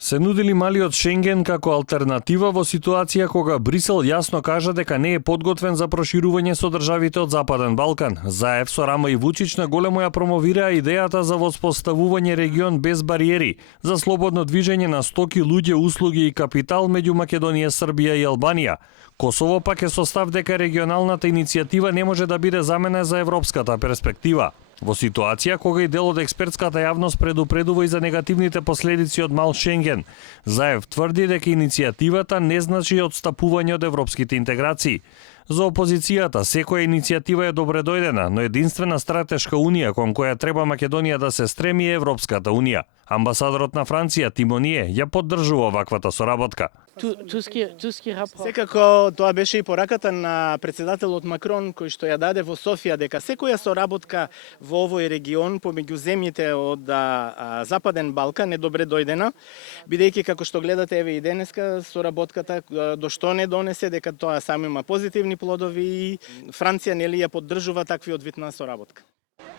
Се нудили малиот Шенген како алтернатива во ситуација кога Брисел јасно кажа дека не е подготвен за проширување со државите од Западен Балкан. Заев со Рама и Вучич на големо ја промовираа идејата за воспоставување регион без бариери, за слободно движење на стоки, луѓе, услуги и капитал меѓу Македонија, Србија и Албанија. Косово пак е со став дека регионалната иницијатива не може да биде замена за европската перспектива. Во ситуација кога и дел од експертската јавност предупредува и за негативните последици од мал Шенген, Заев тврди дека иницијативата не значи одстапување од европските интеграции. За опозицијата секоја иницијатива е добредојдена, но единствена стратешка унија кон која треба Македонија да се стреми е Европската унија. Амбасадорот на Франција Тимоние ја поддржува ваквата соработка. Секако тоа беше и пораката на председателот Макрон кој што ја даде во Софија дека секоја соработка во овој регион помеѓу земјите од Западен Балкан е добре дојдена, бидејќи како што гледате еве и денеска соработката до што не донесе дека тоа само има позитивни плодови и Франција нели ја поддржува таквиот вид на соработка.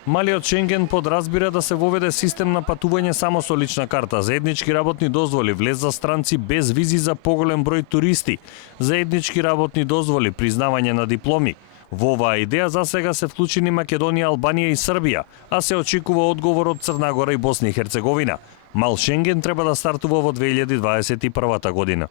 Малиот Шенген подразбира да се воведе систем на патување само со лична карта, заеднички работни дозволи, влез за странци без визи за поголем број туристи, заеднички работни дозволи, признавање на дипломи. Во оваа идеја засега се вклучени Македонија, Албанија и Србија, а се очекува одговор од Црна Гора и Босна и Херцеговина. Мал Шенген треба да стартува во 2021 година.